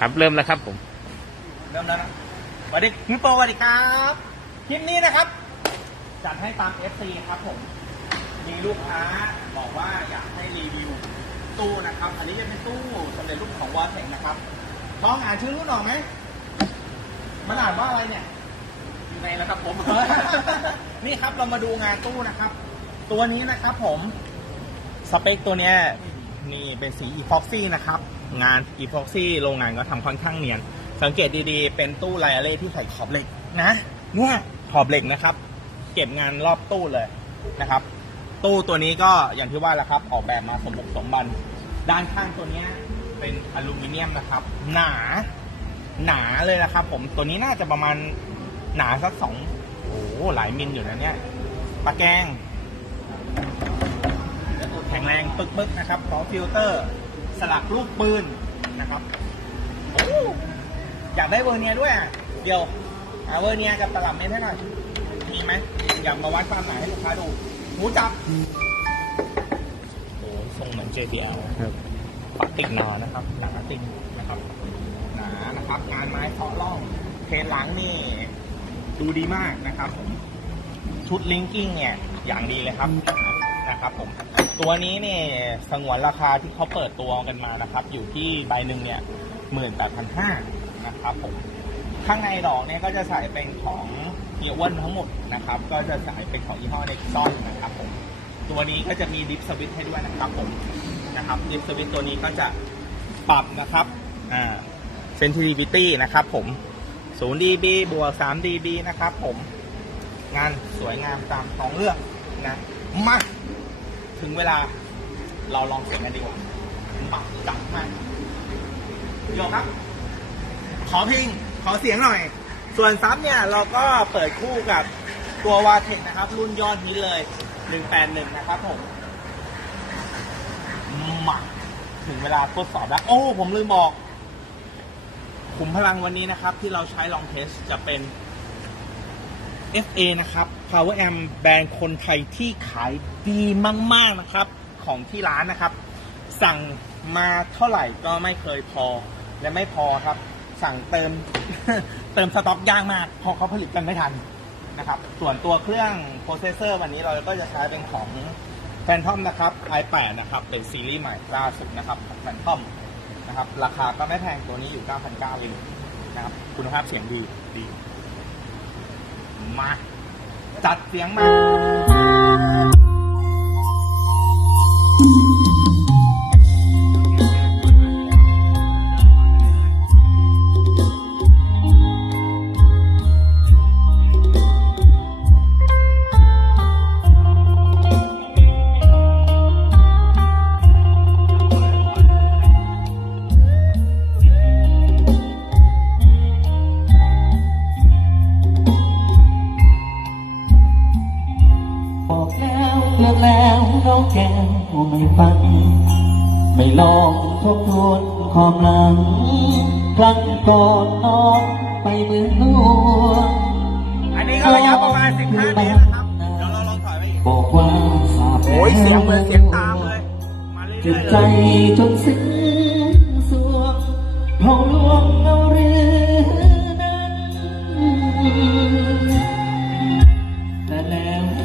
ครับเริ่มแล้วครับผม เริ่มแล้วนะสวัสดีพี่โปสวัสดีครับคลิปนี้นะครับ จัดให้ตาม FC ครับผม มีลูกค้าบอกว่าอยากให้รีวิวตู้นะครับ อันนี้จะเป็นตู้สำเร็จรูปของวอเทคนะครับลองอ่านชื่อรุ่นออกไหมมันอ่านว่าอะไรเนี่ย อยู่ในระดับผม นี่ครับเรามาดูงานตู้นะครับ ตัวนี้นะครับผม สเปคตัวเนี้ยนี่เป็นสีอีพ็อกซี่นะครับ งานอีพ็อกซี่โรงงานก็ทำค่อนข้างเนียน สังเกตดีๆ เป็นตู้ไลอาเล่ที่ใส่ขอบเหล็กนะเนี่ยขอบเหล็กนะครับ เก็บงานรอบตู้เลยนะครับ ตู้ตัวนี้ก็อย่างที่ว่าแหละครับ ออกแบบมาสมบุกสมบัน ด้านข้างตัวนี้เป็นอลูมิเนียมนะครับ หนา หนาเลยนะครับ ผมตัวนี้น่าจะประมาณหนาสักสองโอ้หลายมิลอยู่นะเนี่ยตะแกรงแข็งแรง ปึ๊กๆนะครับพร้อมฟิลเตอร์ สลักลูกปืนนะครับโอ้อยากได้เวอร์เนียด้วยอะเดี๋ยวหาเวอร์เนียกับตลับเมตรให้หน่อยมีไหมอยากมาวัดความหนาให้ลูกค้าดูหูจับโอ้ทรงเหมือน JBL ครับพลาสติกหนานะครับหนาติกนะครับหนานะครับงานไม้เคาะร่องเทนหลังนี่ดูดีมากนะครับผมชุดลิงกิ้งเนี่ยอย่างดีเลยครับนะครับผม ตัวนี้เนี่ยสงวนราคาที่เขาเปิดตัวกันมานะครับ อยู่ที่ใบหนึ่งเนี่ยหมื่นแปดพันห้านะครับผมข้างในดอกเนี่ยก็จะใส่เป็นของเฮียอ้วนทั้งหมดนะครับ ก็จะใส่เป็นของยี่ห้อเน็กซอนนะครับผมตัวนี้ก็จะมีดิฟสวิตให้ด้วยนะครับผมนะครับดิฟสวิตตัวนี้ก็จะปรับนะครับอ่าเซนซิทิวิตี้นะครับผม0 dB บวก3 dB นะครับผม งานสวยงามตามท้องเรื่องนะมา ถึงเวลาเราลองเสียงกันดีกว่าปักจับมาโยครับ ขอเพลงขอเสียงหน่อย ส่วนซับเนี่ยเราก็เปิดคู่กับตัววาเทคนะครับ รุ่นยอดนี้เลย 181 นะครับผมมาถึงเวลาทดสอบแล้ว โอ้ ผมลืมบอก ขุมพลังวันนี้นะครับ ที่เราใช้ลองเทสจะเป็น FA นะครับ Power Amp แบรนด์คนไทยที่ขายดีมาก ๆ นะครับ ของที่ร้านนะครับ สั่งมาเท่าไหร่ก็ไม่เคยพอและไม่พอครับ สั่งเติมเติมสต็อกยากมากเพราะเขาผลิตกันไม่ทันนะครับ ส่วนตัวเครื่องโปรเซสเซอร์วันนี้เราก็จะใช้เป็นของ Phantom นะครับ i8 นะครับเป็นซีรีส์ใหม่ล่าสุดนะครับของ Phantom นะครับ ราคาก็ไม่แพงตัวนี้อยู่ 9,900เองนะครับ คุณภาพเสียงดีดี มา จัดเสียงมา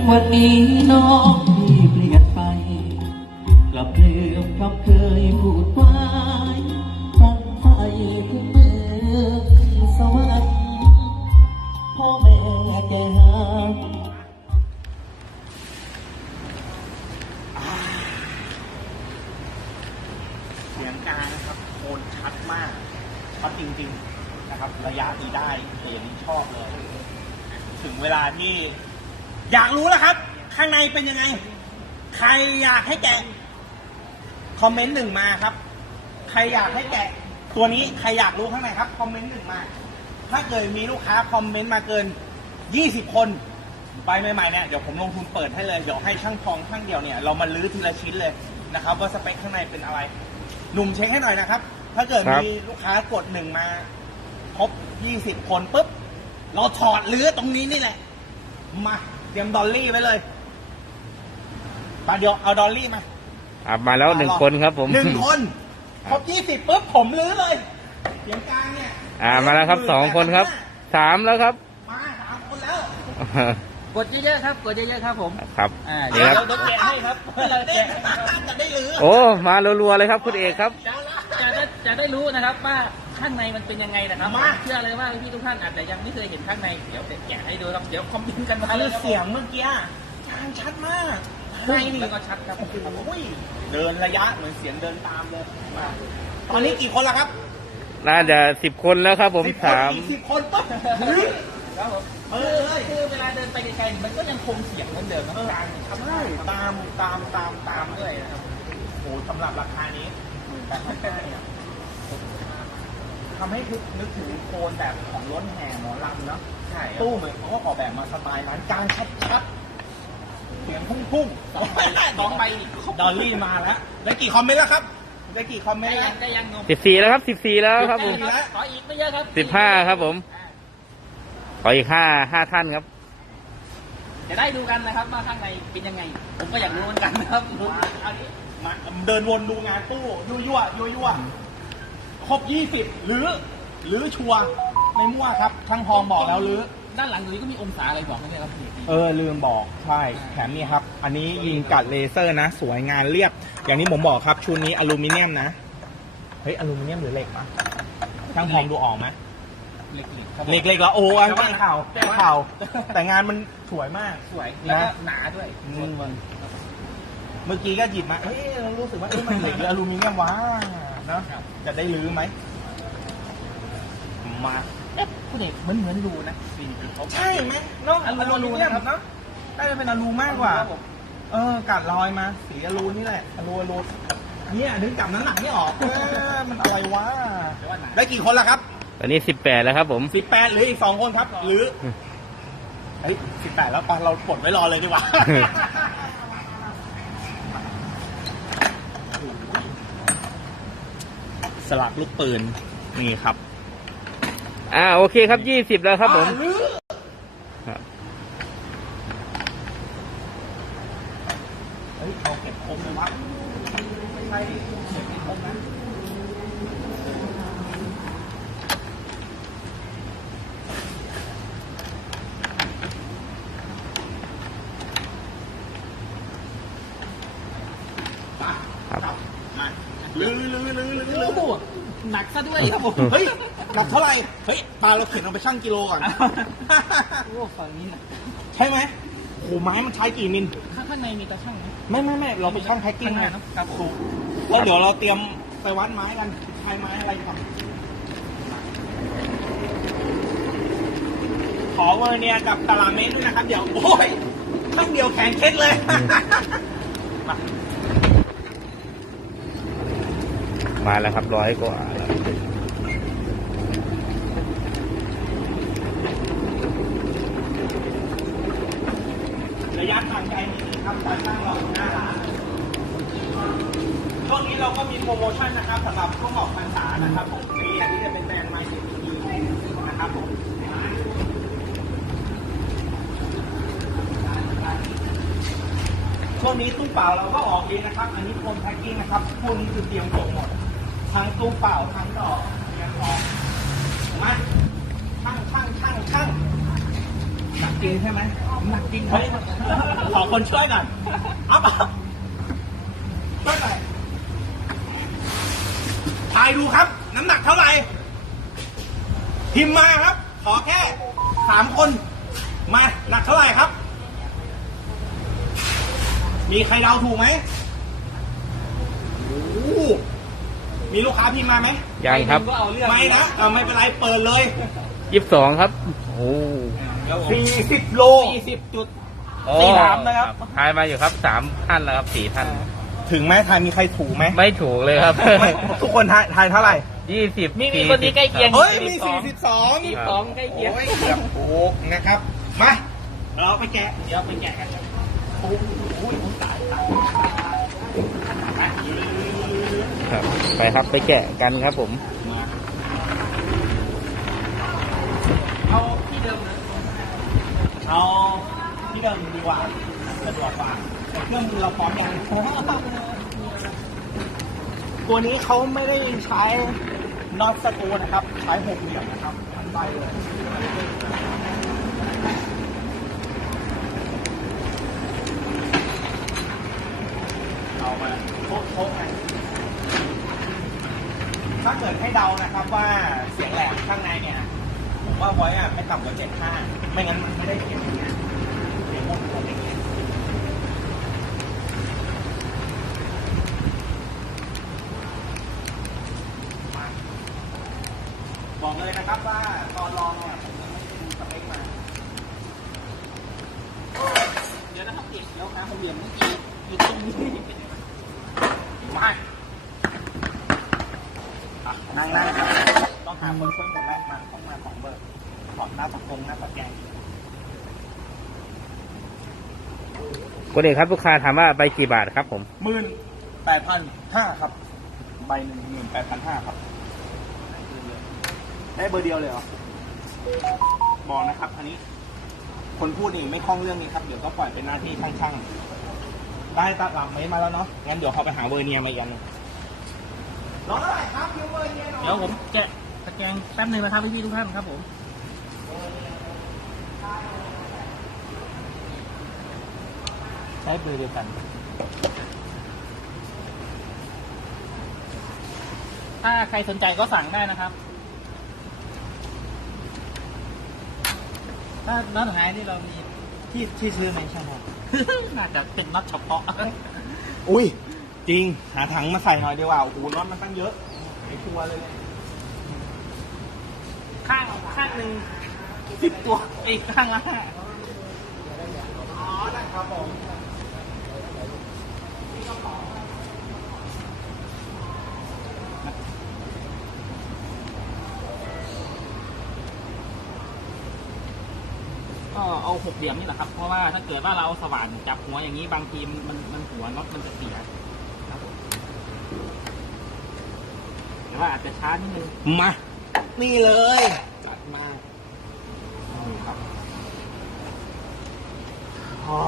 วันนี้น้องที่เปลี่ยนไป กลับเดิมคำเคยพูดไว้ตั้งใจถึงเมืองสวรรค์พ่อแม่แกหาเสียงกลางนะครับโคนชัดมากชัดจริง ๆ นะครับ ระยะดีได้เสียงนี้ชอบเลย ถึงเวลาที่ อยากรู้แล้วครับ ข้างในเป็นยังไง ใครอยากให้แกะ คอมเมนต์หนึ่งมาครับ ใครอยากให้แกะ ตัวนี้ใครอยากรู้ข้างในครับ คอมเมนต์หนึ่งมา ถ้าเกิดมีลูกค้าคอมเมนต์มาเกิน 20 คนไปใหม่ๆเนี่ยเดี๋ยวผมลงทุนเปิดให้เลย เดี๋ยวให้ช่างทองช่างเดียวเนี่ย เรามาลื้อทีละชิ้นเลยนะครับ ว่าสเปคข้างในเป็นอะไร หนุ่มเช็คให้หน่อยนะครับ ถ้าเกิดครับ มีลูกค้ากดหนึ่งมาครบ 20 คนปุ๊บ เราถอดลื้อตรงนี้นี่แหละ มาเตรียมดอลลี่ไว้เลยมาเดี๋ยวเอาดอลลี่มาอะมาแล้วหนึ่งคนครับ ผมหนึ่งคนครบยี่สิบปุ๊บผมลื้อเลยเสียงกลางเนี่ย อ่ามาแล้วครับสองคนครับสามแล้วครับ มาสามคนแล้ว กดเยอะๆครับ กดเยอะๆครับ ผมครับอ่านี่ครับเดี๋ยวแกะให้ครับจะได้จะได้ลือโอ้มารัวๆเลยครับคุณเอกครับ จะจะได้จะได้รู้นะครับว่า ข้างในมันเป็นยังไงนะครับมา เชื่อเลยว่าพี่ทุกท่านอาจจะยังไม่เคยเห็นข้างในเดี๋ยวแกะให้ดูครับเดี๋ยวคอมเมนต์กันมาคือเลยครับเสียงเมื่อกี้กลางชัดมากข้างในก็ชัดครับโอ้ยเดินระยะเหมือนเสียงเดินตามเลยมาตอนนี้กี่คนแล้วครับน่าจะสิบคนแล้วครับ ผมสิบคนสามอีกสิบคนปั๊บเฮ้ย ครับผมเอคืออ คือเวลาเดินไปไกลๆมันก็ยังคงเสียงเหมือนเดิมนะกลางครับใช่ตามตามตามตามด้วยนะครับโอ้สำหรับราคานี้หมื่นแปดพันห้าเนี่ย ทำให้นึกถึงโคนแบบของรถแห่หมอลำเนาะใช่ครับตู้เหมือนเขาก็ออกแบบมาสไตล์นั้นการชัดๆเสียงพุ่งๆสองใบสองใบดอลลี่มาแล้วได้กี่คอมเมนต์แล้วครับ ได้กี่คอมเมนได้ต์ยัแล้วงได้ยังนมสิบสี่แล้วครับสิบสี่แล้วครับผมได้ขออีกไม่เยอะครับสิบห้าครับผมอ่าขออีกห้าห้าท่านครับจะได้ดูกันนะครับว่าข้างในเป็นยังไง ผมก็อยากรู้เหมือนกันนะครับเอาดิมาเดินวนดูงานตู้ยั่วยั่วยั่วยั่ว ครบยี่สิบหรือ หรือชัวร์ไม่มั่วครับช่างทองบอกแล้วหรือ ด้านหลังตรงนี้ก็มีองศาอะไรบอกไม่ใช่ครับพี่ เออ ลืมบอกใช่แถมนี่ครับ อันนี้ยิงกัดเลเซอร์นะ สวยงานเรียบ อย่างที่ผมบอกครับ ชุดนี้อลูมิเนียมนะ เฮ้ยอลูมิเนียมหรือเหล็กปะช่างทองดูออกไหมเล็กๆครับเหล็กเหล็กแล้วโอ้ยไม่ข่าวไม่ข่าวแต่งานมันสวยมาก สวย แล้วก็หนาด้วย อืมมัน เมื่อกี้ก็หยิบมาเอ้ยเรารู้สึกว่าเอ้ยมันเหล็กหรืออลูมิเนียมวะเนาะจะได้รื้อไหมมาเอ๊ะคุณเอกเหมือนเหมือนรูนะสีเขาใช่ไหมเนาะอลูอลูมิเนียมนะครับเนาะน่าจะเป็นอลูมากกว่าครับผมเออกัดรอยมาสีอลูนี่แหละอลูอลูเนี่ยถึงจับน้ำหนักไม่ออกเออมันอะไรวะแต่ว่าหนาได้กี่คนละครับ ตอนนี้สิบแปดแล้วครับผมสิบแปดหรืออีกสองคนครับ หรือเฮ้ยสิบแปดแล้วปะเราปลดไว้รอเลยดีกว่า สลักลูกปืนนี่ครับ อ่าโอเคครับยี่สิบแล้วครับผมอ่าหรือครับเฮ้ยเอาเก็บคมเลยวะไม่ใช่ดิเก็บคมนะมา ครับ จับมาลือลือลือลือลื โอ้ อ โหหนัก ซะด้วยครับผมเฮ้ยหนักเท่าไหร่เฮ้ยปลาเราเข็นเอาไปชั่งกิโลก่อนโอ้ฝั่งนี้นะใช่ไหมโอ้โหไม้มันใช้กี่มิลข้างข้างในมีตาช่างไหมไม่ไม่ไม่เราไปช่างแพ็กกิ้งข้างในนะเนอะครับผมแล้วเดี๋ยวเราเตรียมไปวัดไม้กันใช้ไม้อะไรครับขอเวอร์เนียร์กับตารางเมตรด้วยนะครับ เดี๋ยวโอ้ยข้างเดียวแขนเคล็ดเลยมา มาแล้วครับร้อยกว่าระยะทางไกลนี้ครับตอนตั้งเราหน้าร้านช่วงนี้เราก็มีโปรโมชั่นนะครับสำหรับช่วงออกพรรษานะครับผมนี่อันนี้จะเป็นแบรนด์ไม้สิบปีนะครับผมช่วงนี้ตู้เปล่าเราก็ออกเองนะครับ อันนี้โฟมแพ็กกิ้งนะครับพวกนี้คือเตรียมส่งหมด ทั้งตู้เปล่าทั้งดอกเรียมออกมาช่างช่างช่างช่างหนักจริงใช่ไหมหนักจริงเฮ้ยขอคนช่วยหน่อยเอาเปล่าช่วยหน่อยทายดูครับ น้ำหนักเท่าไหร่พิมพ์มาครับ ขอแค่สามคน มาหนักเท่าไหร่ครับ มีใครเดาถูกไหมโอ้โห มีลูกค้าพิมพ์มาไหมยังครับก็เอาเรื่องไม่นะเออไม่เป็นไรเปิดเลยยี่สิบสองครับ โอ้สี่สิบโลสี่สิบจุดโอ้สี่ถามนะครับทายมาอยู่ครับสามท่านแล้วครับสี่ท่าน ถึงไหมทายมีใครถูกไหม ไม่ถูกเลยครับไม่ทุกคนทายทายเท่าไหร่ยี่สิบมีมีคนนี้ใกล้เคียงเฮ้ยมีสี่สิบสองยี่สิบสองใกล้เคียงโอ้ยเกือบถูกนะครับ มา เราไปแกะ เดี๋ยวไปแกะกันครับโอ้โหตายตาย ครับ ไปครับไปแกะกันครับผม เอาที่เดิมเลยเอาที่เดิมดีกว่าสะดวกกว่าแต่เครื่องมือเราพร้อมยังตัวนี้เขาไม่ได้ใช้น็อตสกรูนะครับ ใช้หกเหลี่ยมนะครับทั้งใบเลย เอามาโค้โค้กันถ้า เกิดให้เดานะครับว่าเสียงแหลมข้างในเนี่ย ผมว่าไว้อะไม่ต่ำกว่าเจ็ดห้าไม่งั้นมันไม่ได้เสียงอย่างเงี้ยเสียงมุกผมอย่างเงี้ยมาบอกเลยนะครับว่าตอนลองเนี่ยผมยังไม่ได้ดูสเปคมา เดี๋ยวนะครับเอกเดี๋ยวนะผมเรียนเมื่อกี้อยู่ตรงนี้เป็นยังไง มาอะนั่งนั่งครับต้องหาคนช่วยหมดแล้วมาต้องมาสองเบอร์ขอบหน้าตะกงหน้าตะแกรง คุณเอกครับลูกค้าถามว่าใบกี่บาทครับ ผมหมื่นแปดพันห้าครับ ใบหนึ่งหมื่นแปดพันห้าครับได้เบอร์เดียวเลยเหรอบอกนะครับ อันนี้ คนพูดนี่ไม่คล่องเรื่องนี้ครับ เดี๋ยวก็ปล่อยเป็นหน้าที่ช่างๆ ได้ตัดหลังเมตรมาแล้วเนาะ งั้นเดี๋ยวเขาไปหาเวอร์เนียร์มาอีกอันหนึงร้องอะไรครับยูเวอร์เนียร์หน่อยเดี๋ยวผมแกะตะแกรงแป๊บหนึงนะครับพี่ๆทุกท่านครับผม ช้เบอร์เดียวกัน ถ้าใครสนใจก็สั่งได้นะครับ ถ้าน็อตหายนี่เรามีที่ที่ซื้อในช่างครับน่าจะเป็นน็อตเฉพาะ อุ้ย จริง หาถังมาใส่หน่อยดีกว่า โอ้โห น็อตมันตั้งเยอะไอ้ตัวเลยเนี่ยข้างข้างหนึ่งสิบตัว อีกข้างละห้าอ๋อได้ครับผม หกเหลี่ยมนี่แหละครับ เพราะว่าถ้าเกิดว่าเราสว่านจับหัวอย่างนี้บางทีมันมันหัวน็อตมันจะเสียครับผมแต่ว่าอาจจะช้านิดนึงมา นี่เลยจัดมานี่ครับอ๋อ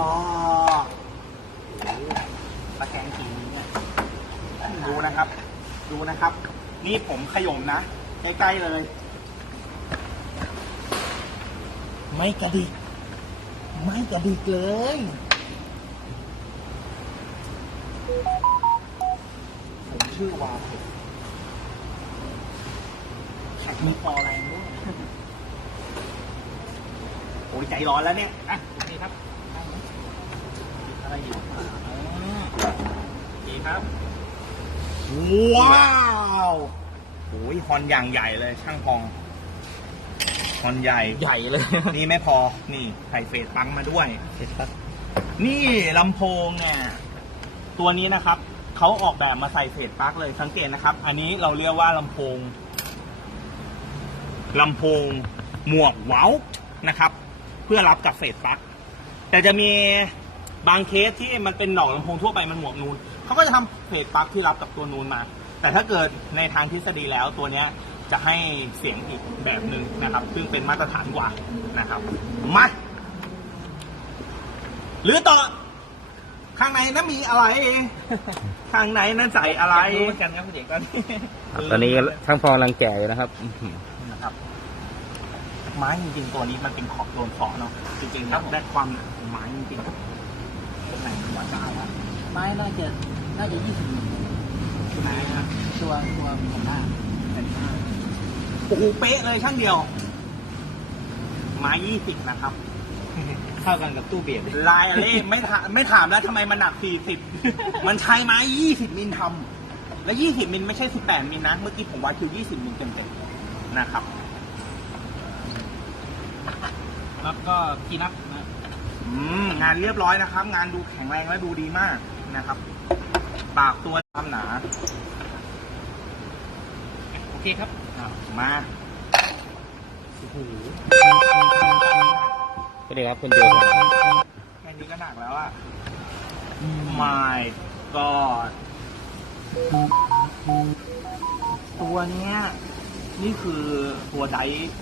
ตะแกรงกี่นิ้วเนี่ยดูนะครับ ดูนะครับ นี่ผมขยมนะใกล้ๆเลย ไม่กระดิก ไม่กระดิกเลย ผมชื่อวาเพชรแข็งมีคอแรงด้วยโอ้ยใจร้อนแล้วเนี่ย อะโอเคครับอะไรอยู่อ๋อโอเคครับ ว้าวโอ้ยฮอนอย่างใหญ่เลยช่างพอง ฮอนใหญ่ ใหญ่เลย นี่ไม่พอ นี่ใส่เฟสตังมาด้วยนี่ลำโพงเนี่ยตัวนี้นะครับเขาออกแบบมาใส่เฟสปลั๊กเลยสังเกตนะครับ อันนี้เราเรียกว่าลำโพงลำโพงหมวกเว้านะครับ เพื่อรับกับเฟสปลั๊กแต่จะมีบางเคสที่มันเป็นหนอกลำโพงทั่วไปมันหมวกนูนเขาก็จะทำเฟสปลั๊กที่รับกับตัวนูนมา แต่ถ้าเกิดในทางทฤษฎีแล้วตัวเนี้ย จะให้เสียงอีกแบบหนึ่งนะครับ ซึ่งเป็นมาตรฐานกว่านะครับ มา หรือต่อ ข้างในนั้นมีอะไร ข้างในนั้นใส่อะไรรู้เหมือนกันครับคุณเด็กตอนนี้ตอนนี้ช่างพองกำลังแก่อยู่นะครับอื้อหือนะครับ ไม้จริงๆตัวนี้มันเป็นขอบโดนขอเนาะ จริงๆแล้วได้ความหนาของไม้จริงๆเป็นไหนหัวได้ครับไม้น่าจะน่าจะยี่สิบมิลที่ไหนครับตัวตัวของหน้า โอ้โหเป๊ะเลยช่างเดียวไม้ยี่สิบนะครับ เข้ากันกับตู้เบียร์ลายอะไรไม่ถามไม่ถามแล้วทำไมมันหนักสี่สิบมันใช้ไม้ยี่สิบมิลทำและยี่สิบมิลไม่ใช่สิบแปดมิลนะ เมื่อกี้ผมวัดคือยี่สิบมิลเต็มๆนะครับ แล้วก็พีนับนะอืมงานเรียบร้อยนะครับ งานดูแข็งแรงและดูดีมากนะครับ ปากตัวทำหนา โอเคครับอะมาโอ้โหก็เลยครับคุณเดียวกันแค่นี้ก็หนักแล้วอะ My God ตัวเนี้ยนี่คือตัวไดฟ์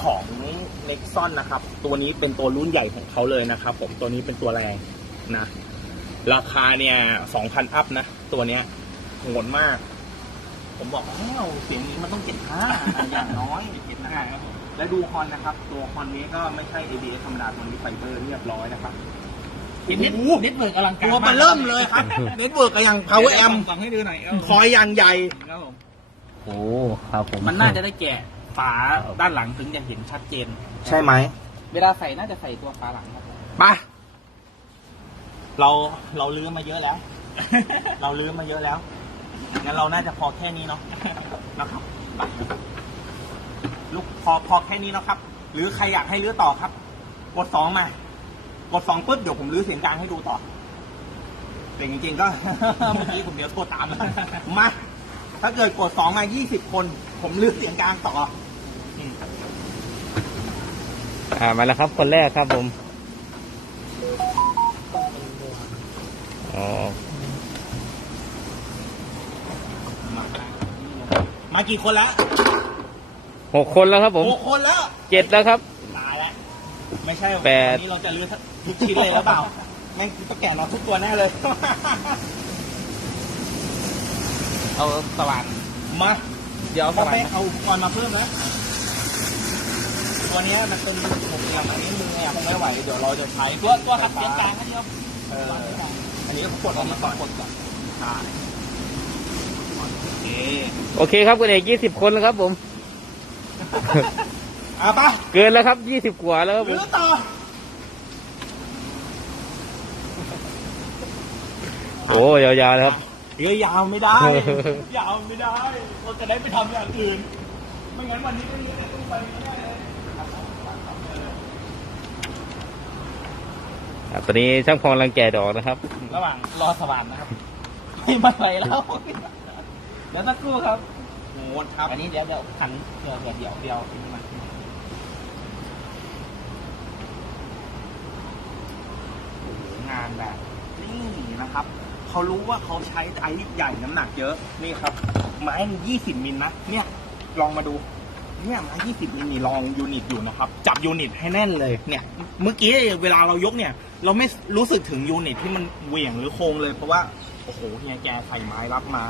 ของเล็กซอนนะครับ ตัวนี้เป็นตัวรุ่นใหญ่ของเขาเลยนะครับ ผมตัวนี้เป็นตัวแรงนะ ราคาเนี่ยสองพันอัพนะ ตัวเนี้ยโหดมาก ผมบอกอ้าวเสียงนี้มันต้องเจ็ดห้าอย่างน้อยเจ็ดห้าครับผมแล้วดูฮอนนะครับ ตัวฮอนนี้ก็ไม่ใช่ ABS ธรรมดาตัวนี้ไฟเบอร์เรียบร้อยนะครับเห็นเน็ตเน็ตเวิร์กอลังการตัวมันเริ่มเลยครับเน็ตเวิร์กก็ยัง power amp ฟังให้ดูหน่อยเอาคอยอย่างใหญ่ครับผมโอ้ครับผมมันน่าจะได้แกะฝาด้านหลังถึงจะเห็นชัดเจน ใช่ไหมเวลาใส่น่าจะใส่ตัวฝาหลังครับผมไปเราเราลื้อมาเยอะแล้ว เราลื้อมาเยอะแล้ว งั้นเราน่าจะพอแค่นี้เนาะนะครับลูกพอพอแค่นี้เนาะครับ หรือใครอยากให้ลื้อต่อครับ กดสองมากดสองปุ๊บเดี๋ยวผมลื้อเสียงกลางให้ดูต่อแต่จริงๆก็เมื่อกี้ผมเดี๋ยวโทรตามแล้วมาถ้าเกิดกดสองมายี่สิบคน ผมลื้อเสียงกลางต่ออ่ามาแล้วครับคนแรกครับผมอ๋อ มามา กี่คนแล้วหกคนแล้วครับผมหกคนแล้วเจ็ดแล้วครับตายแล้วไม่ใช่แปดวันนี้เราจะลื้อทุกชิ้นเลยหรือเปล่าแม่งจะแกะเราทุกตัวแน่เลย เอาสว่านมาเดี๋ยวเอาสเอาว่าไปนเอาอุปกรณ์มาเพิ่มแล้วตัวเนี้ยมันเป็นผมอย่างอันนี้มือเนี่ยคงไม่ไหวเดี๋ยวเราจะใช้ตัวตัวขัดเสียงกลางนะเดียวเอออันนี้ก็กดออกมาก่อนกดก่อนใช่ โอเคโอเคครับคุณเอกยี่สิบคนแล้วครับ ผมอะไปเกินแล้วครับยี่สิบกว่าแล้วครับผลื้มอต่อโอ้ยาวๆเลยครับเฮ้ยยาวไม่ได้ ยาวไม่ได้เราจะได้ไปทำอย่างอื่น ไม่งั้นวันนี้ไม่มีอะไรต้องไปไม่ได้เลยอะตอนนี้ช่างพองรังแกะดอกนะครับ ระหว่างรอสว่านนะครับ ไม่มาไหวแล้ว เดี๋ยวสักครู่ครับโหดครับอันนี้เดี๋ยวเดี๋ยวขันเดี๋ยวเดี๋ยวเดี๋ยวเดี๋ยวทิ้งมางานแบบนี่นะครับเขารู้ว่าเขาใช้ไอ้ใหญ่น้ำหนักเยอะนี่ครับไม้ยี่สิบมิลนะเนี่ยลองมาดูเนี่ยไม้ยี่สิบมิลนี่ลองยูนิตอยู่นะครับ จับยูนิตให้แน่นเลยเนี่ย เมื่อกี้เวลาเรายกเนี่ย เราไม่รู้สึกถึงยูนิตที่มันเหวี่ยงหรือโค้งเลยเพราะว่าโอ้โหเฮียแกใส่ไม้รับมา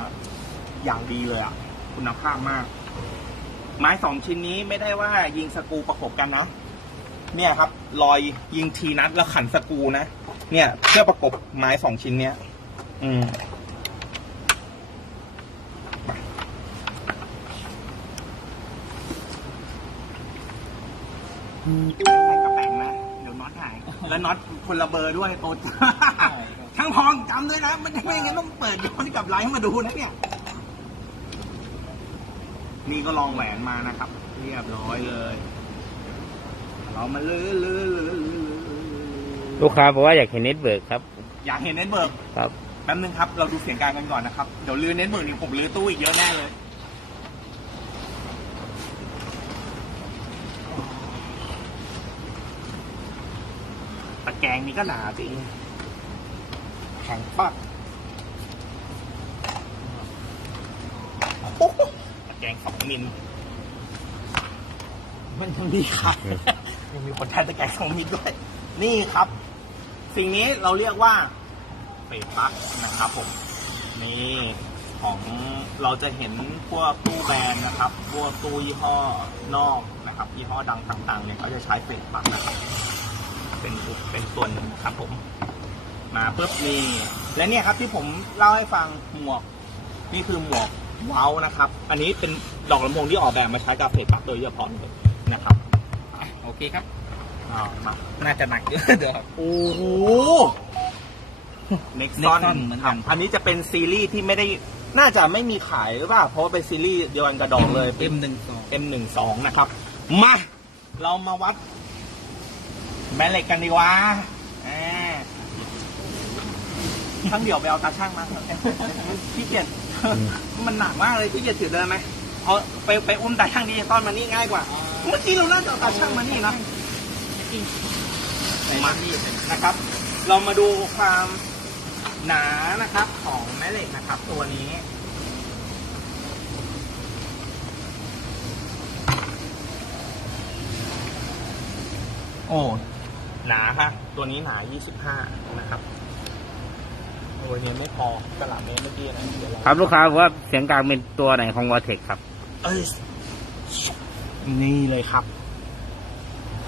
อย่างดีเลยอะคุณภาพมาก ไม้สองชิ้นนี้ไม่ได้ว่ายิงสกรูประกบกันนะ เนี่ยครับ รอยยิงทีนัดแล้วขันสกรูนะ เนี่ยเพื่อประกบไม้สองชิ้นเนี้ย อืมใส่กระแปงนะ เดี๋ยวน็อตหาย แล้วน็อตคนละเบอร์ด้วยโตจ้าทั้งทองจำด้วยนะ มันจะไม่งั้นต้องเปิดย้อนกลับไลน์ให้มาดูนะเนี่ย นี่ก็ลองแหวนมานะครับ เรียบร้อยเลย เรามาเลยเลยเลยเลยลูกค้าบอกว่าอยากเห็นเน็ตเบิร์กครับ อยากเห็นเน็ตเบิร์กครับ แป๊บนึงครับ เราดูเสียงกลางกันก่อนนะครับ เดี๋ยวลือเน็ตเบิร์กนี่ผมลือตู้อีกเยอะแน่เลย ตะแกรงนี้ก็หนาจริงแข็งปักโอ้โหตะแกรงสอง มิลมันยังดีครับยังมีคนแทนตะแกรงสองมิลด้วย นี่ครับ สิ่งนี้เราเรียกว่าเฟสปลั๊กนะครับผมนี่ของเราจะเห็นพวกตู้แบรนด์นะครับพวกตู้ยี่ห้อนอกนะครับยี่ห้อดังต่างๆเนี่ยเขาจะใช้เฟสปลั๊กนะครับเป็นเป็นส่วนหนึ่งครับผม มาปุ๊บนี่และเนี่ยครับที่ผมเล่าให้ฟังหมวก นี่คือหมวกเว้านะครับ อันนี้เป็น ดอกลำโพงที่ออกแบบมาใช้กับเฟสปลั๊กโดยเฉพาะเลยนะครับโอเคครับอ่ามาน่าจะหนักเยอะเดี๋ยวครับ โอ้โหเน็กซ Nexon อนเหมือนกัน อันนี้จะเป็นซีรีส์ที่ไม่ได้น่าจะไม่มีขายหรือเปล่าเพราะว่าเป็นซีรีส์เดียวกันกระดองเลย เอ็มหนึ่งสอง M12 นะครับ มา เรามาวัด แม่เหล็กกันดีวะอ่าทั้งเดี๋ยวไปเอาตาช่างมาเถอะพี่เกียจมันหนักมากเลยพี่เกียจถือเดินไหม เอาไปไปอุ้มตาช่างดิจิตอลมานี่ง่ายกว่า เมื่อกี้เราน่าจะเอาตาช่างมานี่นะมานะครับ เรามาดูความหนานะครับ ของแม่เหล็กนะครับ ตัวนี้โอ้หนาค่ะ ตัวนี้หนา 25 นะครับโอ้ยเนี่ยไม่พอตลับเมตรเมื่อกี้นะเดี๋ยวเราครับลูกค้าบอกว่าเสียงกลางเป็นตัวไหนของวอเทคครับ เอ้ยนี่เลยครับ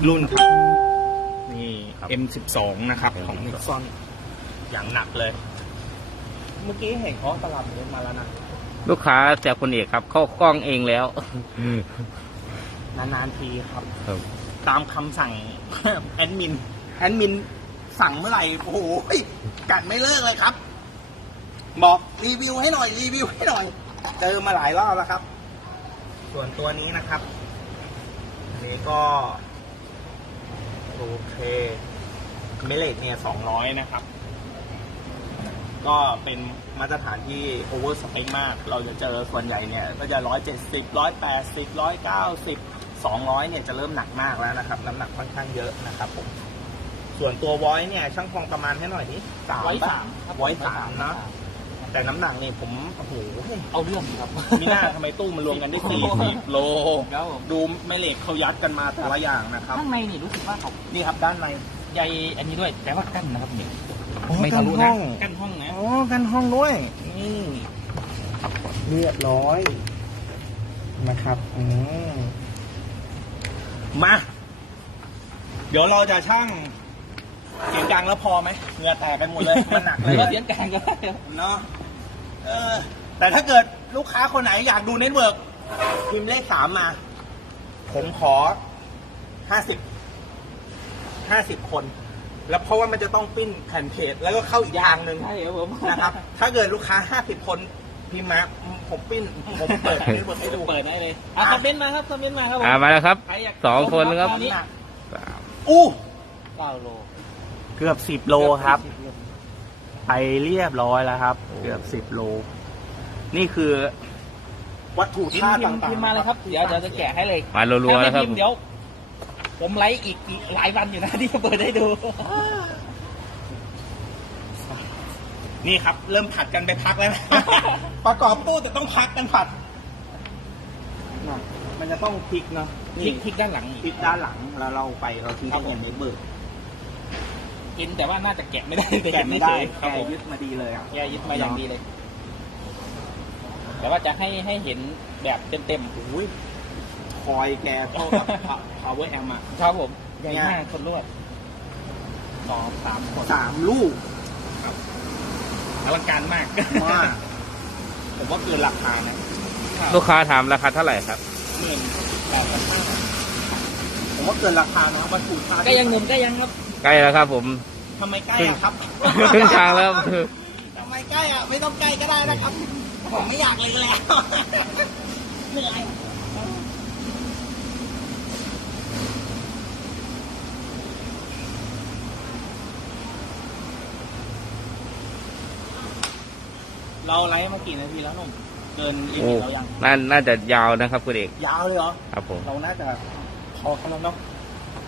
รุ่นครับ นี่ครับ M12 นะครับ ของ M12 Nixon อย่างหนักเลย เมื่อกี้เห็นเขาตลับเมตรมาแล้วนะ ลูกค้าจากคนเอกครับ เข้ากล้องเองแล้ว นานๆทีครับครับ ตามคำสั่งแอดมิน แอดมินสั่งเมื่อไหร่ โอ้โหกัดไม่เลิกเลยครับ บอกรีวิวให้หน่อย รีวิวให้หน่อย เจอมาหลายรอบแล้วครับ ส่วนตัวนี้นะครับอันนี้ก็โอเคเมเลตเนี่ยสองร้อยนะครับ ก็เป็นมาตรฐานที่โอเวอร์สเปคมาก เราจะเจอส่วนใหญ่เนี่ย ก็จะร้อยเจ็ดสิบร้อยแปดสิบร้อยเก้าสิบสองร้อยเนี่ยจะเริ่มหนักมากแล้วนะครับ น้ำหนักค่อนข้างเยอะนะครับผม ส่วนตัววอยเนี่ย ช่างพองประมาณให้หน่อยนี้สามไว้ปะสามครับไว้สามนะ แต่น้ำหนักเนี่ยผมโอ้โหเอาเรื่องครับ มีหน้าทำไมตู้มันรวมกันได้สี่สิบโลครับผมดูไม่เหล็กเขายัดกันมาแต่ละอย่างนะครับ ข้างในนี่รู้สึกว่าเขานี่ครับด้านในใยอันนี้ด้วย แต่ว่ากั้นนะครับเนี่ยอ๋อไม่ทะลุกั้นะนห้องกั้นห้องนะ อ๋อกันห้องด้วยนี่เรียบร้อยนะครับอืมมา เดี๋ยวเราจะช่างเสียงกลางแล้วพอไหมเหงื่อแตกกันหมดเลย มันหนักเลแล้วยก็เสียงกลางก็ได้ครับเนาะ เออ แต่ถ้าเกิดลูกค้าคนไหนอยากดูเน็ตเวิร์กพิมพ์เลขสามมา ผมขอห้าสิบห้าสิบคน แล้วเพราะว่ามันจะต้องปิ้นแผ่นเพจแล้วก็เข้าอีกทางหนึ่งใช่ครับผมนะครับ ถ้าเกิดลูกค้าห้าสิบคนพิมพ์มาผมปิ้นผมเปิดให้ดูให้ดู เปิดได้เลยอะคอมเมนต์มาครับคอมเมนต์มาครับผมอ่ามาแล้วครับใครอยากสองคนครับตอนนี้สามอู้เก้าโล เกือบสิบโลครับ ไปเรียบร้อยแล้วครับ เกือบสิบโล นี่คือวัตถุพิมธาพ์ตุพิมพ์ต่างๆพิมพ์มาเลยครับ เดี๋ยวเดี๋ยวจะแกะให้เลยมารัวๆถ้าแล้วครับไม่พิมพ์เดี๋ยว ผมไลฟ์อีกอีกหลายวันอยู่นะ ที่จะเปิดให้ดู นี่ครับ เริ่มผัดกันไปพักแล้วนะ ประกอบตู้จะต้องพักกันผัดน่ะมันจะต้องพลิกเนาะพลิกพลิกด้านหลังพลิกด้านหลังแล้วเราไปเราทิ้งครับให้ผมเห็นเบิก กินแต่ว่าน่าจะแกะไม่ได้แกะไม่ได้ครับแกะผมยึดมาดีเลยอะแกะยึดมาอย่างดีเลย แต่ว่าจะให้ให้เห็นแบบเต็มโอ้ยคอยแกเท่ากับ power amp อะๆครับผมใหญ่เนี่ยมากคนรวดสองสามคนสามลูกอลังการมากมากผมว่าเกินราคานะลูกค้าถามราคาเท่าไหร่ครับหมื่นแปดพันห้าผมว่าเกินราคานะวัตถุธาตุก็ยังหนุ่มก็ยังครับใกล้แล้วครับผม ทำไมใกล้อะครับครึ่งทางแล้วทำไมใกล้อะไม่ต้องใกล้ก็ได้นะครับ ผมไม่อยากเลยแล้วเหนื่อยเราไลฟ์มากี่นาทีแล้วหนุ่มเกินลิโอ้มิตเรายังน่าน่าจะยาวนะครับคุณเอกยาวเลยเหรอครับผมเราน่าจะพอกันแล้วเนาะ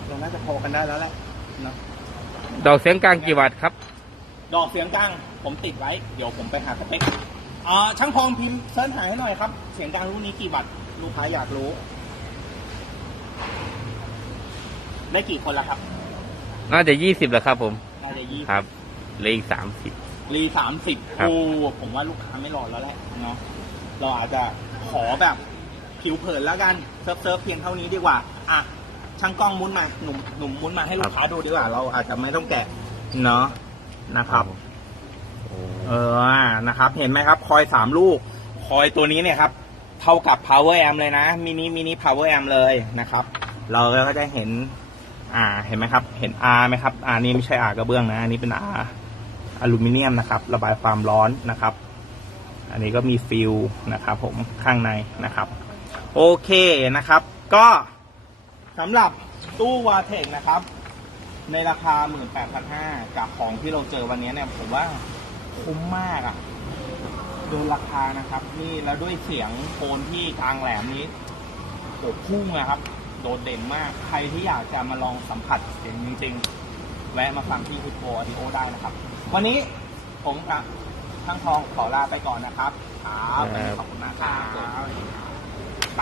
เราน่าจะพอกันได้แล้วแหละเนอะ ดอกเสียงกลางกี่วัตต์ครับ ดอกเสียงกลางผมติดไว้ เดี๋ยวผมไปหาสเปคอ่าช่างพองพิมพ์เสิร์ชหาให้หน่อยครับ เสียงกลางรุ่นนี้กี่วัตต์ลูกค้าอยากรู้ ได้กี่คนละครับ น่าจะยี่สิบแล้วครับ ผม น่าจะยี่ครับเหลืออีกสามสิบ รีสามสิบครับ โอ้ผมว่าลูกค้าไม่รอแล้วแหละเนาะเราอาจจะขอแบบผิวเผินแล้วกันเซิร์ฟเซิร์ฟเพียงเท่านี้ดีกว่า อะ ช่างกล้องมุ้นมาหนุ่มหนุ่มมุ้นมาให้ลูกค้าดูดีกว่า เราอาจจะไม่ต้องแกะเนาะนะครับ เออนะครับ เห็นไหมครับ คอยสามลูก คอยตัวนี้เนี่ยครับ เท่ากับ power amp เลยนะมินิมินิ power amp เลยนะครับ เราก็จะเห็น อ่า เห็นไหมครับ เห็น R ไหมครับ R นี่ไม่ใช่ R กระเบื้องนะ อันนี้เป็น R อลูมิเนียมนะครับ ระบายความร้อนนะครับ อันนี้ก็มีฟิลนะครับ ผมข้างในนะครับ โอเคนะครับ ก็ สำหรับตู้วาเทคนะครับ ในราคา 18,500จากของที่เราเจอวันนี้เนี่ยผมว่าคุ้มมากอะ่ะโดยราคานะครับ นี่แล้วด้วยเสียงโทนที่กลางแหลมนี้โอ้พุ่งนะครับ โดดเด่นมากใครที่อยากจะมาลองสัมผัสเสียงจริง ๆ แวะมาฟังที่ฮิปโปอดิโอได้นะครับ วันนี้ผมกับช่างทองขอลาไปก่อนนะครับครับวันนี้ขอบคุณมากครับไป